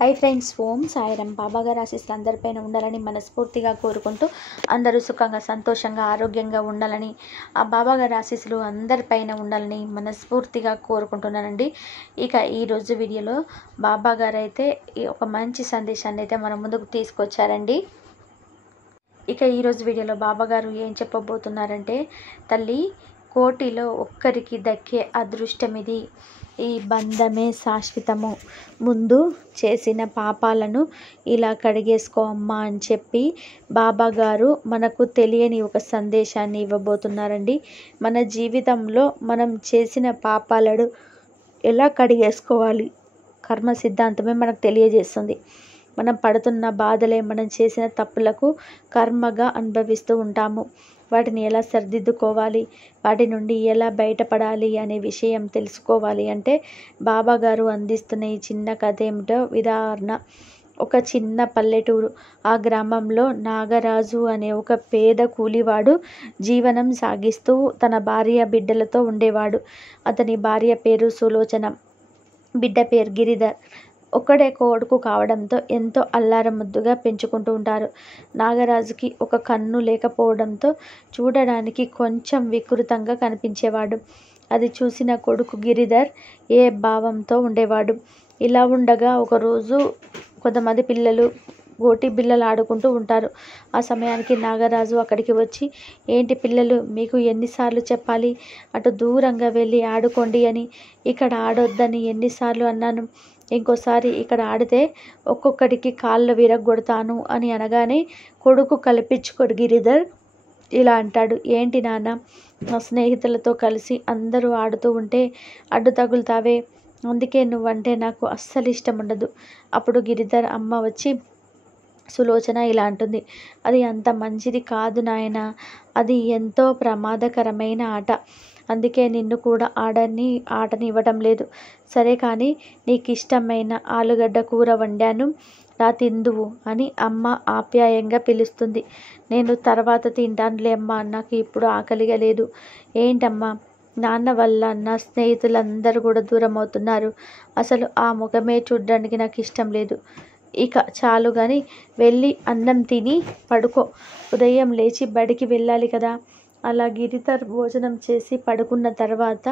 Hi friends, ఓం సాయిరాం. బాబాగారి ఆశీస్సులు అందరిపైన ఉండాలని మనస్ఫూర్తిగా కోరుకుంటూ, అందరూ సుఖంగా సంతోషంగా ఆరోగ్యంగా ఉండాలని, ఆ బాబాగారి ఆశీస్సులు అందరిపైన ఉండాలని మనస్ఫూర్తిగా కోరుకుంటున్నానండి. ఇక ఈరోజు వీడియోలో బాబాగారు అయితే ఒక మంచి సందేశాన్ని అయితే మన ముందుకు తీసుకొచ్చారండి. ఇక ఈరోజు వీడియోలో బాబాగారు ఏం చెప్పబోతున్నారంటే, తల్లి, కోటిలో ఒక్కరికి దక్కే అదృష్టం ఇది. ఈ బంధమే శాశ్వతము. ముందు చేసిన పాపాలను ఇలా కడిగేసుకో అమ్మా అని చెప్పి బాబాగారు మనకు తెలియని ఒక సందేశాన్ని ఇవ్వబోతున్నారండి. మన జీవితంలో మనం చేసిన పాపాలను ఎలా కడిగేసుకోవాలి, కర్మ సిద్ధాంతమే మనకు తెలియజేస్తుంది. మనం పడుతున్న బాధలే మనం చేసిన తప్పులకు కర్మగా అనుభవిస్తూ ఉంటాము. వాటిని ఎలా సరిదిద్దుకోవాలి, వాటి నుండి ఎలా బయటపడాలి అనే విషయం తెలుసుకోవాలి అంటే బాబాగారు అందిస్తున్న ఈ చిన్న కథ ఏమిటో ఉదాహరణ. ఒక చిన్న పల్లెటూరు. ఆ గ్రామంలో నాగరాజు అనే ఒక పేద కూలివాడు జీవనం సాగిస్తూ తన భార్య బిడ్డలతో ఉండేవాడు. అతని భార్య పేరు సులోచన, బిడ్డ పేరు గిరిధర్. ఒక్కడే కొడుకు కావడంతో ఎంతో అల్లారముద్దుగా పెంచుకుంటూ ఉంటారు. నాగరాజుకి ఒక కన్ను లేకపోవడంతో చూడడానికి కొంచెం వికృతంగా కనిపించేవాడు. అది చూసిన కొడుకు గిరిధర్ ఏ భావంతో ఉండేవాడు. ఇలా ఉండగా ఒకరోజు కొంతమంది పిల్లలు గోటి బిళ్ళలు ఆడుకుంటూ ఉంటారు. ఆ సమయానికి నాగరాజు అక్కడికి వచ్చి, ఏంటి పిల్లలు, మీకు ఎన్నిసార్లు చెప్పాలి, అటు దూరంగా వెళ్ళి ఆడుకోండి అని, ఇక్కడ ఆడొద్దని ఎన్నిసార్లు అన్నాను, ఇంకోసారి ఇక్కడ ఆడితే ఒక్కొక్కడికి కాళ్ళు విరగొడతాను అని అనగానే కొడుకు కల్పించుకోడు గిరిధర్ ఇలా అంటాడు, ఏంటి నాన్న, నా స్నేహితులతో కలిసి అందరూ ఆడుతూ ఉంటే అడ్డు తగులుతావే, అందుకే నువ్వంటే నాకు అస్సలు ఇష్టం ఉండదు. అప్పుడు గిరిధర్ అమ్మ వచ్చి సులోచన ఇలా అంటుంది, అది అంత మంచిది కాదు నాయన, అది ఎంతో ప్రమాదకరమైన ఆట, అందుకే నిన్ను కూడా ఆటనివ్వడం లేదు. సరే కానీ నీకు ఇష్టమైన ఆలుగడ్డ కూర వండాను, రా తిందువు అని అమ్మ ఆప్యాయంగా పిలుస్తుంది. నేను తర్వాత తింటానులే అమ్మా, నాకు ఇప్పుడు ఆకలిగా లేదు. ఏంటమ్మా, నాన్న వల్ల నా స్నేహితులందరూ కూడా దూరం అవుతున్నారు, అసలు ఆ ముఖమే చూడడానికి నాకు ఇష్టం లేదు. ఇక చాలు కానీ వెళ్ళి అన్నం తిని పడుకో, ఉదయం లేచి బడికి వెళ్ళాలి కదా. అలా గిరిధర్ భోజనం చేసి పడుకున్న తర్వాత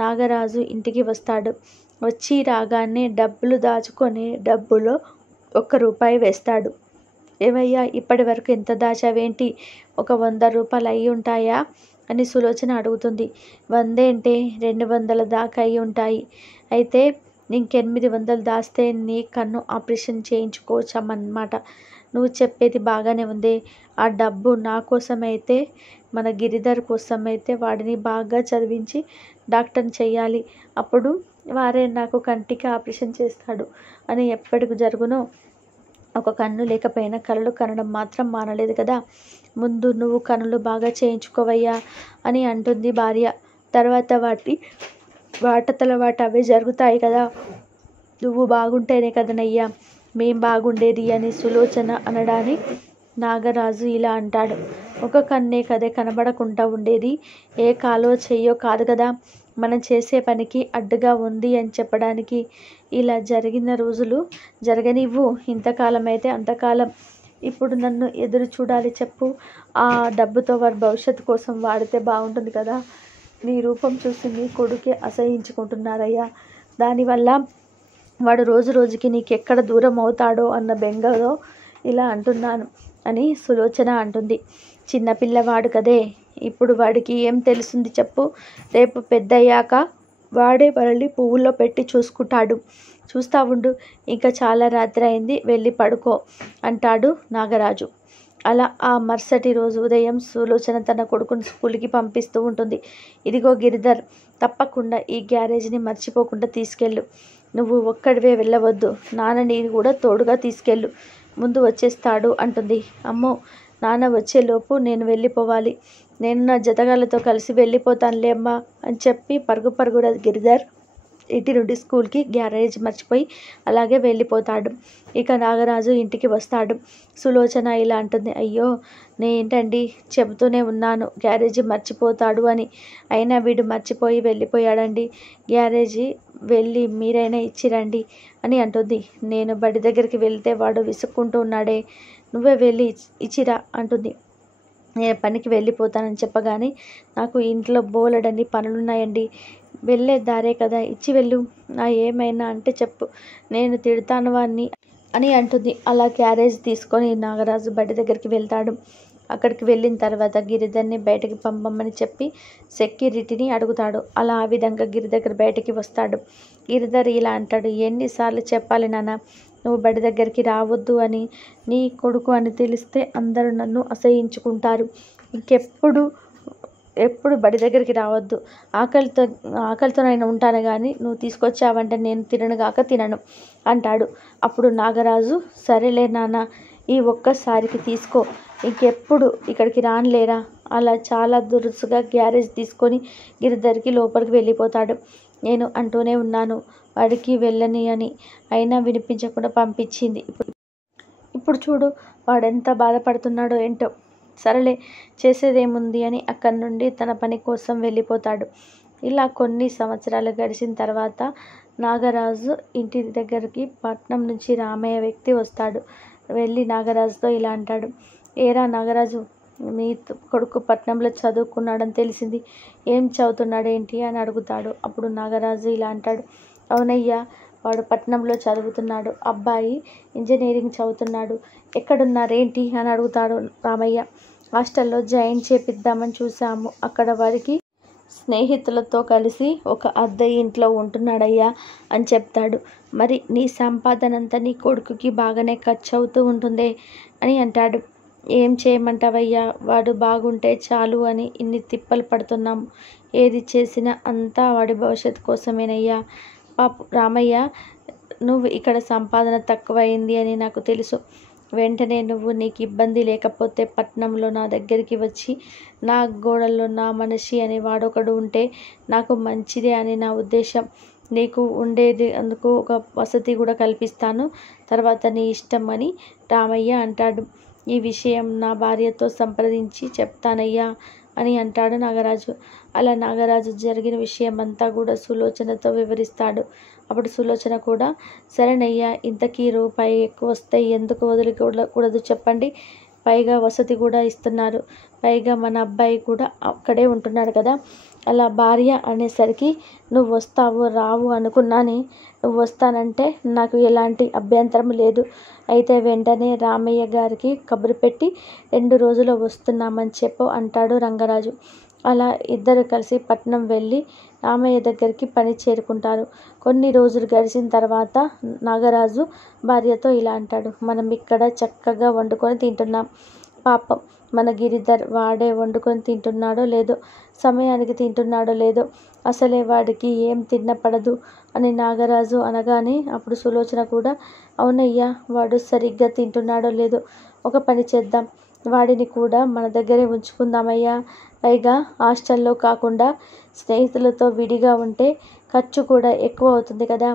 నాగరాజు ఇంటికి వస్తాడు. వచ్చి రాగానే డబ్బులు దాచుకొని డబ్బులో 1 రూపాయి వేస్తాడు. ఏమయ్యా, ఇప్పటి వరకు ఎంత దాచావేంటి, ఒక 100 రూపాయలు అయి ఉంటాయా అని సులోచన అడుగుతుంది. 100 ఏంటే, 200 దాకా అయి ఉంటాయి. అయితే ఇంక800 దాస్తే నీ కన్ను ఆపరేషన్ చేయించుకోవచ్చన్నమాట. నువ్వు చెప్పేది బాగానే ఉంది. ఆ డబ్బు నా కోసమైతే, మన గిరిధర్ కోసమైతే వాడిని బాగా చదివించి డాక్టర్ని చెయ్యాలి. అప్పుడు వారే నాకు కంటికి ఆపరేషన్ చేస్తాడు అని ఎప్పటికి జరుగునో. ఒక కన్ను లేకపోయినా కలలు కనడం మాత్రం మానలేదు కదా. ముందు నువ్వు కనులు బాగా చేయించుకోవయ్యా అని అంటుంది భార్య. తర్వాత వాటతల వాటి అవే జరుగుతాయి కదా. నువ్వు బాగుంటేనే కదనయ్యా మేం బాగుండేది అని సులోచన అనడాని నాగరాజు ఇలా అంటాడు, ఒక కన్నే కదే కనబడకుండా ఉండేది, ఏ కాలో చెయ్యో కాదు కదా మనం చేసే పనికి అడ్డుగా ఉంది అని చెప్పడానికి. ఇలా జరిగిన రోజులు జరగనివ్వు, ఇంతకాలం అయితే అంతకాలం. ఇప్పుడు నన్ను ఎదురు చూడాలి చెప్పు, ఆ డబ్బుతో వారి భవిష్యత్తు కోసం వాడితే బాగుంటుంది కదా. నీ రూపం చూసి నీ కొడుకే అసహించుకుంటున్నారయ్యా, దానివల్ల వాడు రోజు రోజుకి నీకెక్కడ దూరం అవుతాడో అన్న బెంగలో ఇలా అంటున్నాను అని సులోచన అంటుంది. చిన్నపిల్లవాడు కదే, ఇప్పుడు వాడికి ఏం తెలుస్తుంది చెప్పు, రేపు పెద్దయ్యాక వాడే మనల్ని పువ్వుల్లో పెట్టి చూసుకుంటాడు, చూస్తా ఉండు, ఇంకా చాలా రాత్రి అయింది, వెళ్ళి పడుకో అంటాడు నాగరాజు. అలా ఆ మరుసటి రోజు ఉదయం సులోచన తన కొడుకుని స్కూల్కి పంపిస్తూ ఉంటుంది. ఇదిగో గిరిధర్, తప్పకుండా ఈ గ్యారేజ్ని మర్చిపోకుండా తీసుకెళ్ళు, నువ్వు ఒక్కడివే వెళ్ళవద్దు, నాన్నని కూడా తోడుగా తీసుకెళ్ళు, ముందు వచ్చేస్తాడు అంటుంది. అమ్మో, నాన్న వచ్చేలోపు నేను వెళ్ళిపోవాలి, నేను నా జతగాళ్ళతో కలిసి వెళ్ళిపోతానులే అమ్మా అని చెప్పి పరుగున గిరిధర్ ఇంటి నుండి స్కూల్కి గ్యారేజ్ మర్చిపోయి అలాగే వెళ్ళిపోతాడు. ఇక నాగరాజు ఇంటికి వస్తాడు. సులోచన ఇలా అంటుంది, అయ్యో నేంటండి చెబుతూనే ఉన్నాను గ్యారేజీ మర్చిపోతాడు అని, అయినా వీడు మర్చిపోయి వెళ్ళిపోయాడండి. గ్యారేజీ వెళ్ళి మీరైనా ఇచ్చిరండి అని అంటుంది. నేను బడి దగ్గరికి వెళ్తే వాడు విసుక్కుంటూ ఉన్నాడే, నువ్వే వెళ్ళి ఇచ్చిరా అంటుంది. నేను పనికి వెళ్ళిపోతానని చెప్పగానే, నాకు ఇంట్లో బోలెడన్ని పనులున్నాయండి, వెళ్ళే దారే కదా ఇచ్చి వెళ్ళు, ఏమైనా అంటే చెప్పు, నేను తిడతాను వాణ్ణి అని అంటుంది. అలా క్యారేజ్ తీసుకొని నాగరాజు బడి దగ్గరికి వెళ్తాడు. అక్కడికి వెళ్ళిన తర్వాత గిరిధర్ని బయటకి పంపమని చెప్పి సెక్యూరిటీని అడుగుతాడు. అలా ఆ విధంగా గిరిధర్ బయటికి వస్తాడు. గిరిధర్ ఇలా అంటాడు, ఎన్నిసార్లు చెప్పాలి నాన్న, నువ్వు బడి దగ్గరికి రావద్దు అని, నీ కొడుకు అని తెలిస్తే అందరూ నన్ను అసహించుకుంటారు, ఎప్పుడు బడి దగ్గరికి రావద్దు, ఆకలితోనైనా ఉంటాను కానీ నువ్వు తీసుకొచ్చావంటే నేను తినను అంటాడు. అప్పుడు నాగరాజు, సరేలే నాన్న, ఈ ఒక్కసారికి తీసుకో, ఇంకెప్పుడు ఇక్కడికి రానులేరా. అలా చాలా దురుసుగా గ్యారేజ్ తీసుకొని గిరిధర్కి లోపలికి వెళ్ళిపోతాడు. నేను అంటూనే ఉన్నాను వాడికి వెళ్ళని అని, అయినా వినిపించకుండా పంపించింది. ఇప్పుడు చూడు వాడెంత బాధపడుతున్నాడో ఏంటో. సరేలే చేసేదేముంది అని అక్కడి నుండి తన పని కోసం వెళ్ళిపోతాడు. ఇలా కొన్ని సంవత్సరాలు గడిచిన తర్వాత నాగరాజు ఇంటి దగ్గరికి పట్నం నుంచి రామయ్య వ్యక్తి వస్తాడు. వెళ్ళి నాగరాజుతో ఇలా అంటాడు, ఏరా నాగరాజు, మీ కొడుకు పట్నంలో చదువుకున్నాడని తెలిసింది, ఏం చదువుతున్నాడేంటి అని అడుగుతాడు. అప్పుడు నాగరాజు ఇలా అంటాడు, అవునయ్యా, వాడు పట్నంలో చదువుతున్నాడు, అబ్బాయి ఇంజనీరింగ్ చదువుతున్నాడు, ఎక్కడున్నారేంటి అని అడుగుతాడు రామయ్య. హాస్టల్లో జాయిన్ చేపిద్దామని చూసాము, అక్కడ వారికి స్నేహితులతో కలిసి ఒక అద్దె ఇంట్లో ఉంటున్నాడయ్యా అని చెప్తాడు. మరి నీ సంపాదనంతా నీ కొడుకుకి బాగానే ఖర్చు అవుతూ ఉంటుందే అని అంటాడు. ఏం చేయమంటావయ్యా, వాడు బాగుంటే చాలు అని ఇన్ని తిప్పలు పడుతున్నాం, ఏది చేసినా అంతా వాడి భవిష్యత్తు కోసమేనయ్యా. రామయ్య, నువ్వు ఇక్కడ సంపాదన తక్కువైంది అని నాకు తెలుసు, వెంటనే నువ్వు నీకు ఇబ్బంది లేకపోతే పట్నంలో నా దగ్గరికి వచ్చి, నా గోడల్లో నా మనిషి అని వాడొకడు ఉంటే నాకు మంచిదే అని నా ఉద్దేశం, నీకు ఉండేది అందుకు ఒక వసతి కూడా కల్పిస్తాను, తర్వాత నీ ఇష్టం అని రామయ్య అంటాడు. ఈ విషయం నా భార్యతో సంప్రదించి చెప్తానయ్యా అని అంటాడు నాగరాజు. అలా నాగరాజు జరిగిన విషయం అంతా కూడా సులోచనతో వివరిస్తాడు. అప్పుడు సులోచన కూడా, సరేనయ్యా, ఇంతకీ రూపాయి ఎక్కువ వస్తే ఎందుకు వదిలికూడదు చెప్పండి, పైగా వసతి కూడా ఇస్తున్నారు, పైగా మన అబ్బాయి కూడా అక్కడే ఉంటున్నాడు కదా. అలా భార్య అనేసరికి నువ్వు వస్తావు రావు అనుకున్నాని, నువ్వు వస్తానంటే నాకు ఎలాంటి అభ్యంతరం లేదు, అయితే వెంటనే రామయ్య గారికి కబురు పెట్టి 2 రోజుల్లో వస్తున్నామని చెప్పు అంటాడు రంగరాజు. అలా ఇద్దరు కలిసి పట్నం వెళ్ళి రామయ్య దగ్గరికి పని చేరుకుంటారు. కొన్ని రోజులు గడిచిన తర్వాత నాగరాజు భార్యతో ఇలా అంటాడు, మనం ఇక్కడ చక్కగా వండుకొని తింటున్నాం, పాపం మన గిరిధర్ వాడే వండుకొని తింటున్నాడో లేదో, సమయానికి తింటున్నాడో లేదో, అసలే వాడికి ఏం తిన్నపడదు అని నాగరాజు అనగానే అప్పుడు సులోచన కూడా, అవునయ్యా, వాడు సరిగ్గా తింటున్నాడో లేదో, ఒక పని చేద్దాం, వాడిని కూడా మన దగ్గరే ఉంచుకుందామయ్యా, పైగా హాస్టల్లో కాకుండా స్నేహితులతో విడిగా ఉంటే ఖర్చు కూడా ఎక్కువ అవుతుంది కదా,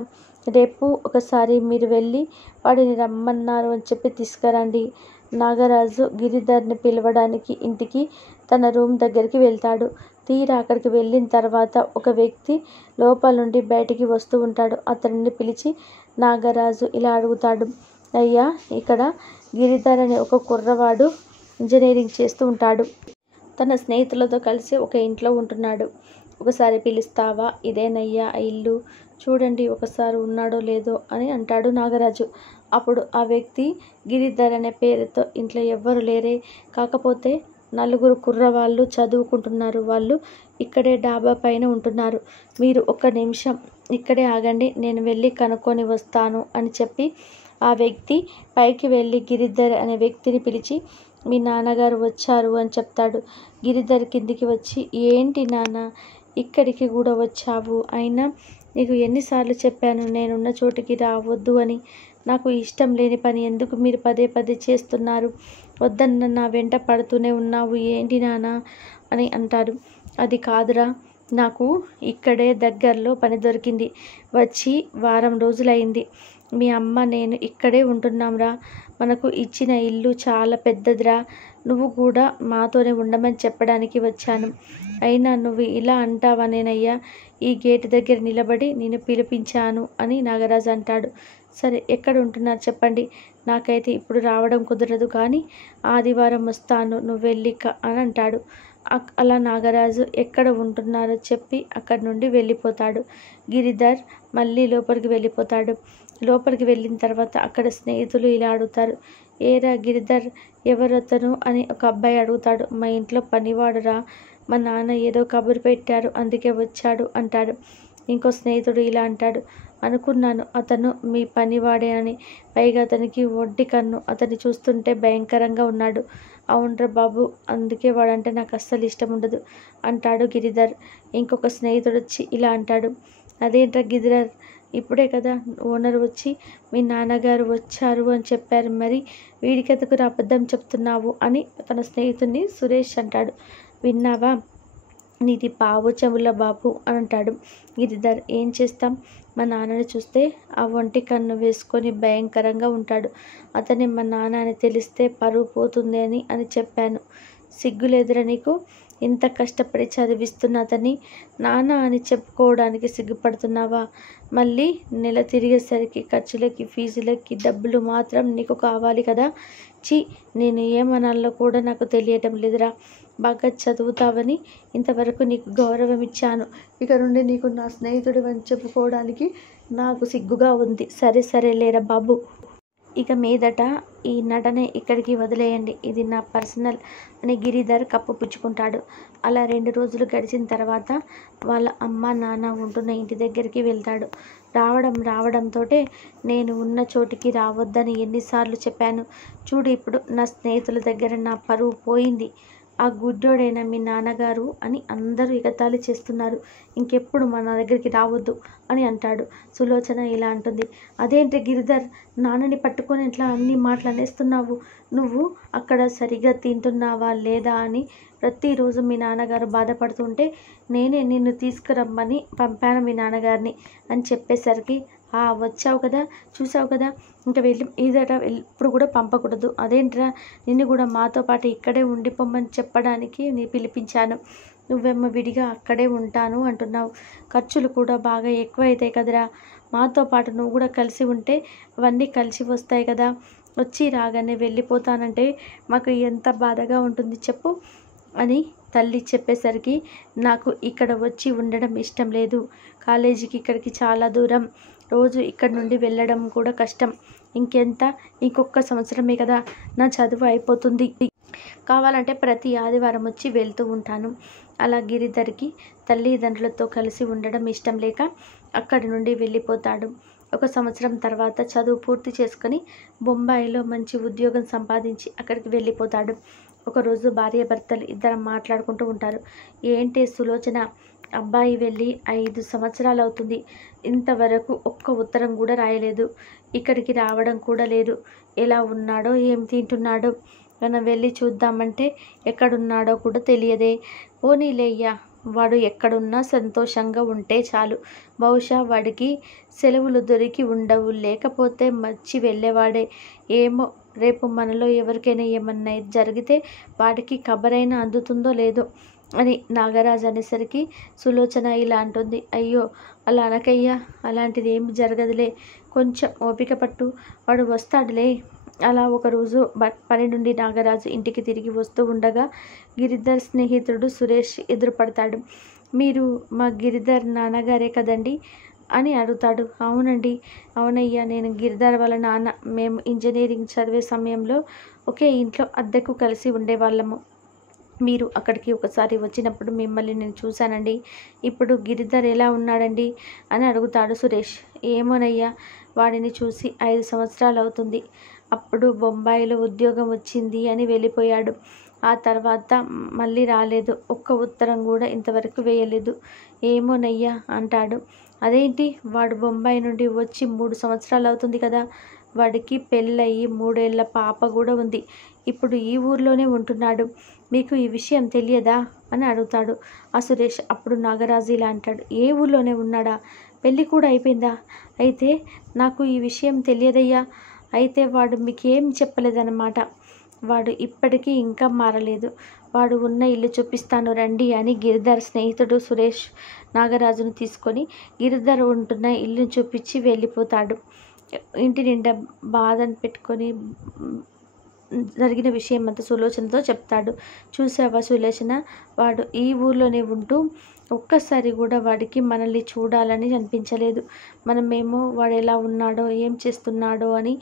రేపు ఒకసారి మీరు వెళ్ళి వాడిని రమ్మన్నారు అని చెప్పి తీసుకురండి. నాగరాజు గిరిధర్ని పిలవడానికి ఇంటికి తన రూమ్ దగ్గరికి వెళ్తాడు. తీరా అక్కడికి వెళ్ళిన తర్వాత ఒక వ్యక్తి లోపల నుండి బయటికి వస్తూ ఉంటాడు. అతనిని పిలిచి నాగరాజు ఇలా అడుగుతాడు, అయ్యా, ఇక్కడ గిరిధర్ అనే ఒక కుర్రవాడు ఇంజనీరింగ్ చేస్తూ ఉంటాడు, తన స్నేహితులతో కలిసి ఒక ఇంట్లో ఉంటున్నాడు, ఒకసారి పిలుస్తావా, ఇదేనయ్యా ఆ ఇల్లు, చూడండి ఒకసారి ఉన్నాడో లేదో అని అంటాడు నాగరాజు. అప్పుడు ఆ వ్యక్తి, గిరిధర్ అనే పేరుతో ఇంట్లో ఎవ్వరు లేరే, కాకపోతే 4 కుర్రవాళ్ళు చదువుకుంటున్నారు, వాళ్ళు ఇక్కడే డాబా పైన ఉంటున్నారు, మీరు 1 నిమిషం ఇక్కడే ఆగండి, నేను వెళ్ళి కనుక్కొని వస్తాను అని చెప్పి ఆ వ్యక్తి పైకి వెళ్ళి గిరిధర్ అనే వ్యక్తిని పిలిచి, మీ నాన్నగారు వచ్చారు అని చెప్తాడు. గిరిధర్ కిందికి వచ్చి, ఏంటి నాన్న ఇక్కడికి కూడా వచ్చావు, అయినా నీకు ఎన్నిసార్లు చెప్పాను నేనున్న చోటికి రావద్దు అని, నాకు ఇష్టం లేని పని ఎందుకు మీరు పదే పదే చేస్తున్నారు, వద్దన్న నా వెంట పడుతూనే ఉన్నావు, ఏంటి నాన్న అని అంటాడు. అది కాదురా, నాకు ఇక్కడే దగ్గరలో పని దొరికింది. వచ్చి వారం రోజులైంది. మీ అమ్మ నేను ఇక్కడే ఉంటున్నాంరా. మనకు ఇచ్చిన ఇల్లు చాలా పెద్దదిరా. నువ్వు కూడా మాతోనే ఉండమని చెప్పడానికి వచ్చాను. అయినా నువ్వు ఇలా అంటావనేనయ్యా ఈ గేటు దగ్గర నిలబడి నేను పిలిపించాను అని నాగరాజు అంటాడు. సరే ఎక్కడ ఉంటున్నారు చెప్పండి. నాకైతే ఇప్పుడు రావడం కుదరదు, కానీ ఆదివారం వస్తాను, నువ్వు వెళ్ళిక అని అంటాడు. అలా నాగరాజు ఎక్కడ ఉంటున్నారో చెప్పి అక్కడి నుండి వెళ్ళిపోతాడు. గిరిధర్ మళ్ళీ లోపలికి వెళ్ళిపోతాడు. లోపలికి వెళ్ళిన తర్వాత అక్కడ స్నేహితులు ఇలా అడుగుతారు, ఏరా గిరిధర్ ఎవరతను అని ఒక అబ్బాయి అడుగుతాడు. మా ఇంట్లో పనివాడురా, మా నాన్న ఏదో కబురు పెట్టారు అందుకే వచ్చాడు అంటాడు. ఇంకో స్నేహితుడు ఇలా అంటాడు, అనుకున్నాను అతను మీ పనివాడే అని. పైగా అతనికి ఒంటి కన్ను, అతన్ని చూస్తుంటే భయంకరంగా ఉన్నాడు. అవునరా బాబు, అందుకే వాడంటే నాకు అస్సలు ఇష్టం ఉండదు అంటాడు గిరిధర్. ఇంకొక స్నేహితుడు వచ్చి ఇలా అంటాడు, అదేంట్రా గిరిధర్, ఇప్పుడే కదా ఓనర్ వచ్చి మీ నాన్నగారు వచ్చారు అని చెప్పారు, మరి వీడికెందుకు అబద్ధం చెప్తున్నావు అని తన స్నేహితుడిని సురేష్ అంటాడు. విన్నావా, నీది పావు చెవుల బాబు అని అంటాడు గిరిధర్. ఏం చేస్తాం, మా నాన్నని చూస్తే ఆ ఒంటి కన్ను వేసుకొని భయంకరంగా ఉంటాడు. అతని మా నాన్న అని తెలిస్తే పరువు పోతుంది అని చెప్పాను. సిగ్గులేదురా నీకు? ఇంత కష్టపడి చదివిస్తున్న అతన్ని నాన్న అని చెప్పుకోవడానికి సిగ్గుపడుతున్నావా? మళ్ళీ నెల తిరిగేసరికి ఖర్చులకి ఫీజులకి డబ్బులు మాత్రం నీకు కావాలి కదా. నేను ఏమనాలో కూడా నాకు తెలియటం లేదురా. బాగా చదువుతావని ఇంతవరకు నీకు గౌరవం ఇచ్చాను. ఇక నుండి నీకు నా స్నేహితుడు అని చెప్పుకోవడానికి నాకు సిగ్గుగా ఉంది. సరే లేరా బాబు, ఇక మీదట ఈ నటన ఇక్కడికి వదిలేయండి, ఇది నా పర్సనల్ అని గిరిధర్ కప్పు పుచ్చుకుంటాడు. అలా 2 రోజులు గడిచిన తర్వాత వాళ్ళ అమ్మ నాన్న ఉంటున్న ఇంటి దగ్గరికి వెళ్తాడు. రావడంతో నేను ఉన్న చోటికి రావద్దని ఎన్నిసార్లు చెప్పాను. చూడు ఇప్పుడు నా స్నేహితుల దగ్గర నా పరువు పోయింది. ఆ గుడ్డోడైన మీ నాన్నగారు అని అందరూ ఎగతాళి చేస్తున్నారు. ఇంకెప్పుడు మన దగ్గరికి రావద్దు అని అంటాడు. సులోచన ఇలా అంటుంది, అదేంటి గిరిధర్, నాన్నని పట్టుకొని ఇట్లా అన్ని మాటలు అనేస్తున్నావు? నువ్వు అక్కడ సరిగా తింటున్నావా లేదా అని ప్రతిరోజు మీ నాన్నగారు బాధపడుతుంటే నేనే నిన్ను తీసుకురమ్మని పంపాను మీ నాన్నగారిని అని చెప్పేసరికి, వచ్చావు కదా, చూసావు కదా, ఇంకా వెళ్ళి ఇదట ఇప్పుడు కూడా పంపకూడదు. అదేంట్రా, నిన్ను కూడా మాతో పాటు ఇక్కడే ఉండిపోమ్మని చెప్పడానికి పిలిపించాను. నువ్వేమో విడిగా అక్కడే ఉంటాను అంటున్నావు. ఖర్చులు కూడా బాగా ఎక్కువ అవుతాయి కదరా. మాతో పాటు నువ్వు కూడా కలిసి ఉంటే అవన్నీ కలిసి వస్తాయి కదా. వచ్చి రాగానే వెళ్ళిపోతానంటే మాకు ఎంత బాధగా ఉంటుంది చెప్పు అని తల్లి చెప్పేసరికి, నాకు ఇక్కడ వచ్చి ఉండడం ఇష్టం లేదు. కాలేజీకి ఇక్కడికి చాలా దూరం, రోజు ఇక్కడ నుండి వెళ్ళడం కూడా కష్టం. ఇంకొక సంవత్సరమే కదా నా చదువు అయిపోతుంది. కావాలంటే ప్రతి ఆదివారం వచ్చి వెళ్తూ ఉంటాను. అలా గిరిధర్కి తల్లిదండ్రులతో కలిసి ఉండడం ఇష్టం లేక అక్కడి నుండి వెళ్ళిపోతాడు. 1 సంవత్సరం తర్వాత చదువు పూర్తి చేసుకొని బొంబాయిలో మంచి ఉద్యోగం సంపాదించి అక్కడికి వెళ్ళిపోతాడు. ఒకరోజు భార్యాభర్తలు ఇద్దరం మాట్లాడుకుంటూ ఉంటారు. ఏంటి సులోచన, అబ్బాయి వెళ్ళి 5 సంవత్సరాలు అవుతుంది, ఇంతవరకు ఒక్క ఉత్తరం కూడా రాయలేదు, ఇక్కడికి రావడం కూడా లేదు. ఎలా ఉన్నాడో ఏం తింటున్నాడో మనం వెళ్ళి చూద్దామంటే ఎక్కడున్నాడో కూడా తెలియదే. పోనీలేయ్యా, వాడు ఎక్కడున్నా సంతోషంగా ఉంటే చాలు. బహుశా వాడికి సెలవులు దొరికి ఉండవు, లేకపోతే మర్చి వెళ్ళేవాడే ఏమో. రేపు మనలో ఎవరికైనా ఏమన్నా జరిగితే వాడికి ఖబరైనా అందుతుందో లేదో అని నాగరాజు అనేసరికి సులోచన ఇలా అంటుంది, అయ్యో అలా అనకయ్యా, అలాంటిది ఏమి జరగదులే, కొంచెం ఓపిక పట్టు, వాడు వస్తాడులే. అలా ఒకరోజు పని నుండి నాగరాజు ఇంటికి తిరిగి వస్తూ ఉండగా గిరిధర్ స్నేహితుడు సురేష్ ఎదురుపడతాడు. మీరు మా గిరిధర్ నాన్నగారే కదండి అని అడుగుతాడు. అవునండి, అవునయ్యా, నేను గిరిధర్ వాళ్ళ నాన్న. మేము ఇంజనీరింగ్ చదివే సమయంలో ఒకే ఇంట్లో అద్దెకు కలిసి ఉండేవాళ్ళము. మీరు అక్కడికి ఒకసారి వచ్చినప్పుడు మిమ్మల్ని నేను చూశానండి. ఇప్పుడు గిరిధర్ ఎలా ఉన్నాడండి అని అడుగుతాడు సురేష్. ఏమోనయ్యా, వాడిని చూసి 5 సంవత్సరాలు అవుతుంది. అప్పుడు బొంబాయిలో ఉద్యోగం వచ్చింది అని వెళ్ళిపోయాడు. ఆ తర్వాత మళ్ళీ రాలేదు. ఒక్క ఉత్తరం కూడా ఇంతవరకు వేయలేదు. ఏమోనయ్యా అంటాడు. అదేంటి, వాడు బొంబాయి నుండి వచ్చి 3 సంవత్సరాలు అవుతుంది కదా. వాడికి పెళ్ళయి 3 ఏళ్ల పాప కూడా ఉంది. ఇప్పుడు ఈ ఊర్లోనే ఉంటున్నాడు. మీకు ఈ విషయం తెలియదా అని అడుగుతాడు ఆ సురేష్. అప్పుడు నాగరాజు ఇలా అంటాడు, ఏ ఊళ్ళోనే ఉన్నాడా? పెళ్ళి కూడా అయిపోయిందా? అయితే నాకు ఈ విషయం తెలియదయ్యా. అయితే వాడు మీకేం చెప్పలేదన్నమాట. వాడు ఇప్పటికీ ఇంకా మారలేదు. వాడు ఉన్న ఇల్లు చూపిస్తాను రండి అని గిరిధర్ స్నేహితుడు సురేష్ నాగరాజును తీసుకొని గిరిధర్ ఉంటున్న ఇల్లుని చూపించి వెళ్ళిపోతాడు. ఇంటి నిండా బాధను పెట్టుకొని జరిగిన విషయం అంతా సులోచనతో చెప్తాడు. చూసావా సులోచన, వాడు ఈ ఊర్లోనే ఉంటూ ఒక్కసారి కూడా వాడికి మనల్ని చూడాలని అనిపించలేదు. మనమేమో వాడు ఎలా ఉన్నాడో ఏం చేస్తున్నాడో అని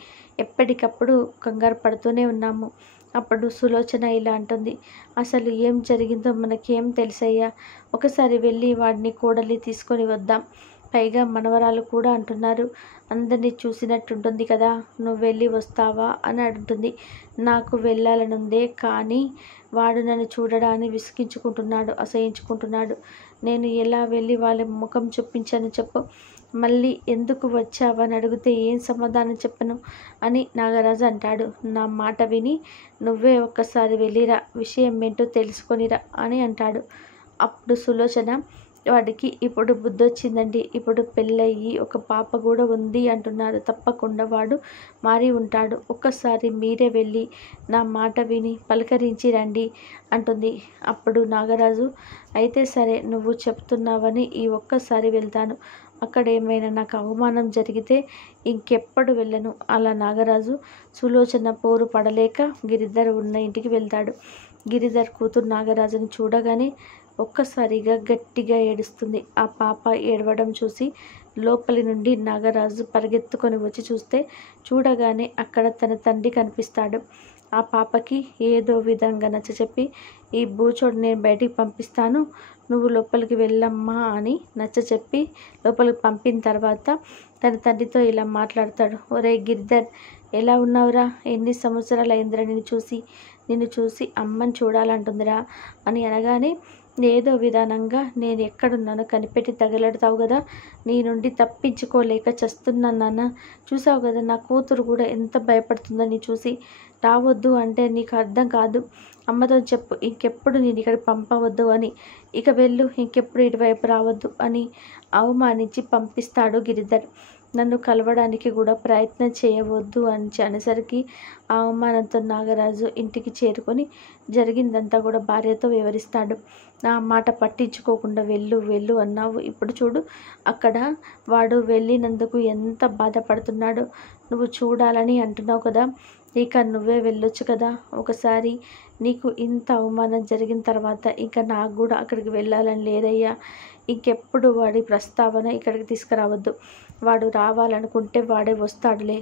ఎప్పటికప్పుడు కంగారు పడుతూనే ఉన్నాము. అప్పుడు సులోచన ఇలా అంటుంది, అసలు ఏం జరిగిందో మనకేం తెలుసయ్యా. ఒకసారి వెళ్ళి వాడిని కోడలి తీసుకొని వద్దాం. పైగా మనవరాలు కూడా అంటున్నారు. అందరినీ చూసినట్టుంటుంది కదా, నువ్వు వెళ్ళి వస్తావా అని అడుగుతుంది. నాకు వెళ్ళాలనుందే, కానీ వాడు నన్ను చూడడాన్ని విసిగించుకుంటున్నాడు, అసహించుకుంటున్నాడు. నేను ఎలా వెళ్ళి వాళ్ళ ముఖం చూపించాను చెప్పు. మళ్ళీ ఎందుకు వచ్చావని అడిగితే ఏం సమాధానం చెప్పను అని నాగరాజు అంటాడు. నా మాట విని నువ్వే ఒక్కసారి వెళ్ళిరా, విషయం ఏంటో తెలుసుకొనిరా అని అంటాడు. అప్పుడు సులోచన, వాడికి ఇప్పుడు బుద్ధొచ్చిందండి. ఇప్పుడు పెళ్ళయ్యి ఒక పాప కూడా ఉంది అంటున్నారు. తప్పకుండా వాడు మారి ఉంటాడు. ఒక్కసారి మీరే వెళ్ళి నా మాట విని పలకరించి రండి అంటుంది. అప్పుడు నాగరాజు, అయితే సరే, నువ్వు చెప్తున్నావని ఈ ఒక్కసారి వెళ్తాను. అక్కడ ఏమైనా నాకు అవమానం జరిగితే ఇంకెప్పుడు వెళ్ళను. అలా నాగరాజు సులోచన పోరు పడలేక గిరిధర్ ఉన్న ఇంటికి వెళ్తాడు. గిరిధర్ కూతురు నాగరాజుని చూడగానే ఒక్కసారిగా గట్టిగా ఏడుస్తుంది. ఆ పాప ఏడవడం చూసి లోపలి నుండి నాగరాజు పరిగెత్తుకొని వచ్చి చూడగానే అక్కడ తన తండ్రి కనిపిస్తాడు. ఆ పాపకి ఏదో విధంగా నచ్చచెప్పి, ఈ బూచోడు నేను బయటికి పంపిస్తాను, నువ్వు లోపలికి వెళ్ళమ్మా అని నచ్చచెప్పి లోపలికి పంపిన తర్వాత తన తండ్రితో ఇలా మాట్లాడతాడు. ఒరే గిరిధర్, ఎలా ఉన్నావురా? ఎన్ని సంవత్సరాలు అయిందిరా నిన్ను చూసి అమ్మని చూడాలంటుందిరా అని అనగానే, ఏదో విధానంగా నేను ఎక్కడున్నానో కనిపెట్టి తగలెడతావు కదా, నీ నుండి తప్పించుకోలేక చస్తున్నాను నాన్న. చూసావు కదా నా కూతురు కూడా ఎంత భయపడుతుందో నీ చూసి. రావద్దు అంటే నీకు అర్థం కాదు. అమ్మతో చెప్పు ఇంకెప్పుడు నేను ఇక్కడికి పంపవద్దు అని. ఇక వెళ్ళు, ఇంకెప్పుడు ఇటువైపు రావద్దు అని అవమానించి పంపిస్తాడు గిరిధర్. నన్ను కలవడానికి కూడా ప్రయత్నం చేయవద్దు అని అనేసరికి అవమానంతో నాగరాజు ఇంటికి చేరుకొని జరిగిందంతా కూడా భార్యతో వివరిస్తాడు. నా మాట పట్టించుకోకుండా వెళ్ళు అన్నావు, ఇప్పుడు చూడు అక్కడ వాడు వెళ్ళినందుకు ఎంత బాధపడుతున్నాడో. నువ్వు చూడాలని అంటున్నావు కదా, ఇక నువ్వే వెళ్ళొచ్చు కదా. ఒకసారి నీకు ఇంత అవమానం జరిగిన తర్వాత ఇక నాకు కూడా అక్కడికి వెళ్ళాలని లేదయ్యా. ఇంకెప్పుడు వాడి ప్రస్తావన ఇక్కడికి తీసుకురావద్దు. వాడు రావాలనుకుంటే వాడే వస్తాడులే,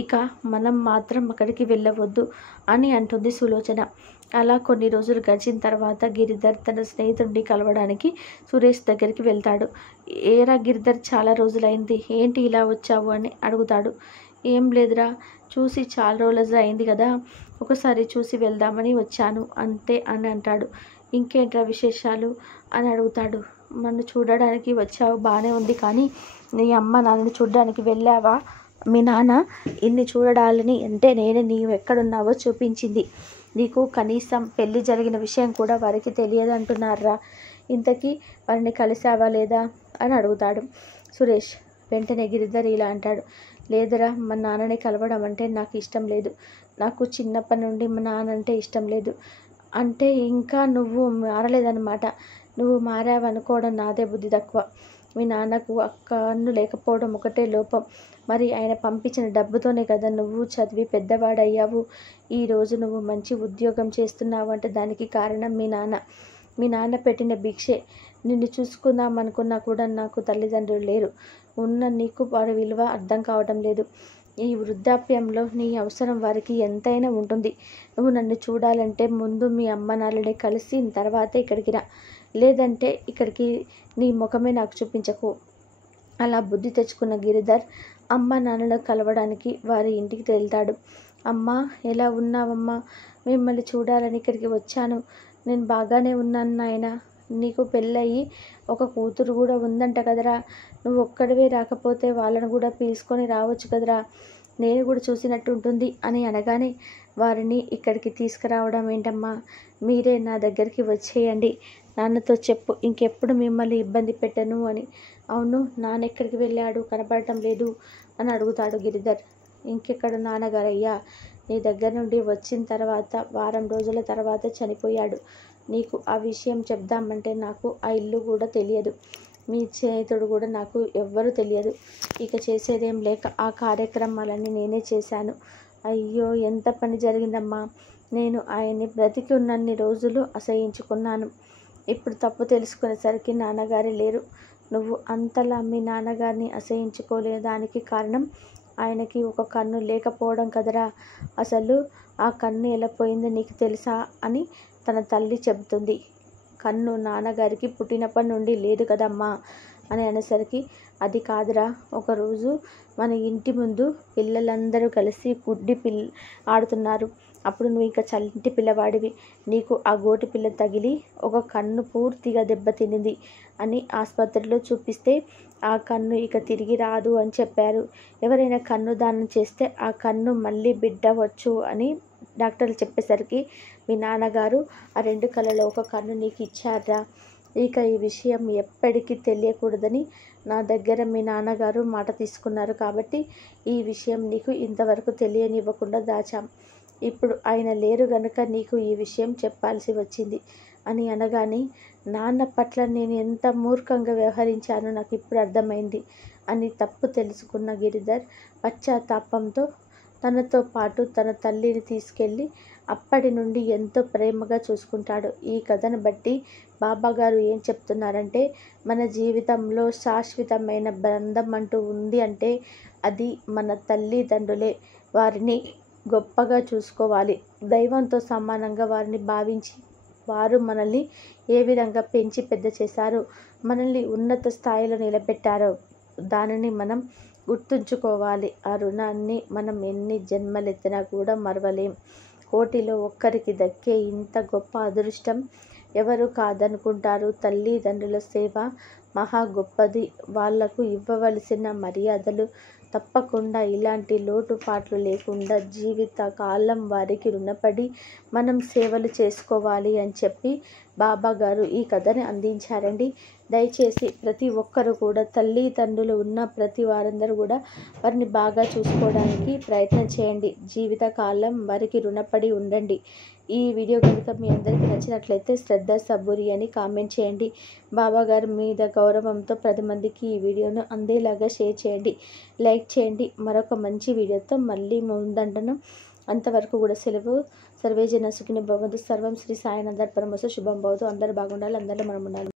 ఇక మనం మాత్రం అక్కడికి వెళ్ళవద్దు అని అంటుంది సులోచన. అలా కొన్ని రోజులు గడిచిన తర్వాత గిరిధర్ తన స్నేహితుడిని కలవడానికి సురేష్ దగ్గరికి వెళ్తాడు. ఏరా గిరిధర్, చాలా రోజులైంది, ఏంటి ఇలా వచ్చావు అని అడుగుతాడు. ఏం లేదురా, చూసి చాలా రోజులు అయింది కదా, ఒకసారి చూసి వెళ్దామని వచ్చాను అంతే అని అంటాడు. ఇంకేంట్రా విశేషాలు అని అడుగుతాడు. నన్ను చూడడానికి వచ్చావు బాగానే ఉంది, కానీ నీ అమ్మ నాన్నని చూడడానికి వెళ్ళావా? మీ నాన్న ఇన్ని చూడాలని అంటే నేనే నీవు ఎక్కడున్నావో చూపించింది. నీకు కనీసం పెళ్ళి జరిగిన విషయం కూడా వారికి తెలియదు అంటున్నారా? ఇంతకీ వారిని కలిసావా లేదా అని అడుగుతాడు సురేష్. వెంటనే గిరిధర్ ఇలా అంటాడు, లేదురా, మా నాన్నని కలవడం అంటే నాకు ఇష్టం లేదు. నాకు చిన్నప్పటి నుండి మా నాన్న అంటే ఇష్టం లేదు. అంటే ఇంకా నువ్వు మారలేదన్నమాట. నువ్వు మారావనుకోవడం నాదే బుద్ధి తక్కువ. మీ నాన్నకు కన్ను లేకపోవడం ఒకటే లోపం. మరి ఆయన పంపించిన డబ్బుతోనే కదా నువ్వు చదివి పెద్దవాడయ్యావు. ఈరోజు నువ్వు మంచి ఉద్యోగం చేస్తున్నావు అంటే దానికి కారణం మీ నాన్న పెట్టిన భిక్షే. నిన్ను చూసుకుందాం అనుకున్నా కూడా నాకు తల్లిదండ్రులు లేరు. ఉన్న నీకు వారి విలువ అర్థం కావడం లేదు. ఈ వృద్ధాప్యంలో నీ అవసరం వారికి ఎంతైనా ఉంటుంది. నువ్వు నన్ను చూడాలంటే ముందు మీ అమ్మ నాన్నని కలిసి తర్వాతే ఇక్కడికి రా, లేదంటే ఇక్కడికి నీ ముఖమే నాకు చూపించకు. అలా బుద్ధి తెచ్చుకున్న గిరిధర్ అమ్మ నాన్నను కలవడానికి వారి ఇంటికి వెళ్తాడు. అమ్మ, ఎలా ఉన్నావమ్మా? మిమ్మల్ని చూడాలని ఇక్కడికి వచ్చాను. నేను బాగానే ఉన్నాను నాయన. నీకు పెళ్ళయి ఒక కూతురు కూడా ఉందంట కదరా. నువ్వు ఒక్కడివే రాకపోతే వాళ్ళను కూడా పిలుచుకొని రావచ్చు కదరా. నేను కూడా చూసినట్టు ఉంటుంది అని అనగానే, వారిని ఇక్కడికి తీసుకురావడం ఏంటమ్మా, మీరే నా దగ్గరికి వచ్చేయండి, నాన్నతో చెప్పు, ఇంకెప్పుడు మిమ్మల్ని ఇబ్బంది పెట్టను అని. అవును, నాన్న ఎక్కడికి వెళ్ళాడు, కనపడటం లేదు అని అడుగుతాడు గిరిధర్. ఇంకెక్కడ నాన్నగారయ్యా, నీ దగ్గర నుండి వచ్చిన తర్వాత వారం రోజుల తర్వాత చనిపోయాడు. నీకు ఆ విషయం చెప్దామంటే నాకు ఆ ఇల్లు కూడా తెలియదు, మీ స్నేహితుడు కూడా నాకు ఎవ్వరూ తెలియదు. ఇక చేసేదేం లేక ఆ కార్యక్రమాలన్నీ నేనే చేశాను. అయ్యో, ఎంత పని జరిగిందమ్మా. నేను ఆయన్ని బ్రతికి ఉన్నన్ని రోజులు అసహించుకున్నాను. ఇప్పుడు తప్పు తెలుసుకునేసరికి నాన్నగారే లేరు. నువ్వు అంతలా మీ నాన్నగారిని అసహించుకోలేదానికి కారణం ఆయనకి ఒక కన్ను లేకపోవడం కదరా. అసలు ఆ కన్ను ఎలా పోయిందో నీకు తెలుసా అని తన తల్లి చెబుతుంది. కన్ను నాన్నగారికి పుట్టినప్పటి నుండి లేదు కదమ్మా అని అనేసరికి, అది కాదురా, ఒకరోజు మన ఇంటి ముందు పిల్లలందరూ కలిసి గుడ్డి ఆడుతున్నారు. అప్పుడు నువ్వు ఇంకా చల్లింటి పిల్లవాడివి. నీకు ఆ గోటి పిల్ల తగిలి ఒక కన్ను పూర్తిగా దెబ్బతినింది అని ఆసుపత్రిలో చూపిస్తే ఆ కన్ను ఇక తిరిగి రాదు అని చెప్పారు. ఎవరైనా కన్ను దానం చేస్తే ఆ కన్ను మళ్ళీ బిడ్డవచ్చు అని డాక్టర్లు చెప్పేసరికి, మీ నాన్నగారు ఆ 2 కళ్ళలో ఒక కన్ను నీకు ఇచ్చారా. ఇక ఈ విషయం ఎప్పటికీ తెలియకూడదని నా దగ్గర మీ నాన్నగారు మాట తీసుకున్నారు. కాబట్టి ఈ విషయం నీకు ఇంతవరకు తెలియనివ్వకుండా దాచాం. ఇప్పుడు ఆయన లేరు గనుక నీకు ఈ విషయం చెప్పాల్సి వచ్చింది అని అనగానే, నాన్న పట్ల నేను ఎంత మూర్ఖంగా వ్యవహరించానో నాకు ఇప్పుడు అర్థమైంది అని తప్పు తెలుసుకున్న గిరిధర్ పశ్చాత్తాపంతో తనతో పాటు తన తల్లిని తీసుకెళ్ళి అప్పటి నుండి ఎంతో ప్రేమగా చూసుకుంటాడు. ఈ కథను బట్టి బాబాగారు ఏం చెప్తున్నారంటే, మన జీవితంలో శాశ్వతమైన బంధం అంటూ ఉంది అంటే అది మన తల్లిదండ్రులే. వారిని గొప్పగా చూసుకోవాలి. దైవంతో సమానంగా వారిని భావించి, వారు మనల్ని ఏ విధంగా పెంచి పెద్ద చేశారో, మనల్ని ఉన్నత స్థాయిలో నిలబెట్టారో దానిని మనం గుర్తుంచుకోవాలి. ఆ రుణాన్ని మనం ఎన్ని జన్మలెత్తినా కూడా మరవలేం. కోటిలో ఒక్కరికి దక్కే ఇంత గొప్ప అదృష్టం ఎవరు కాదనుకుంటారు. తల్లిదండ్రుల సేవ మహా గొప్పది. వాళ్లకు ఇవ్వవలసిన మర్యాదలు తప్పకుండా ఇలాంటి లోటుపాట్లు లేకుండా జీవిత కాలం వారికి రుణపడి మనం సేవలు చేసుకోవాలి అని చెప్పి బాబాగారు ఈ కథని అందించారండి. దయచేసి ప్రతి ఒక్కరు కూడా తల్లిదండ్రులు ఉన్న ప్రతి వారందరూ కూడా వారిని బాగా చూసుకోవడానికి ప్రయత్నం చేయండి. జీవితకాలం వారికి రుణపడి ఉండండి. ఈ వీడియో కనుక మీ అందరికీ నచ్చినట్లయితే శ్రద్ధ సబూరి అని కామెంట్ చేయండి. బాబాగారి మీద గౌరవంతో 10 మందికి ఈ వీడియోను అందేలాగా షేర్ చేయండి, లైక్ చేయండి. మరొక మంచి వీడియోతో మళ్ళీ ముందంటను. అంతవరకు కూడా సెలవు. సర్వేజన సుఖినో భవంతు. సర్వం శ్రీ సాయినాథార్పణమస్తు. శుభం భవతు. అందరూ బాగుండాలి, అందరిలో మనం ఉండాలి.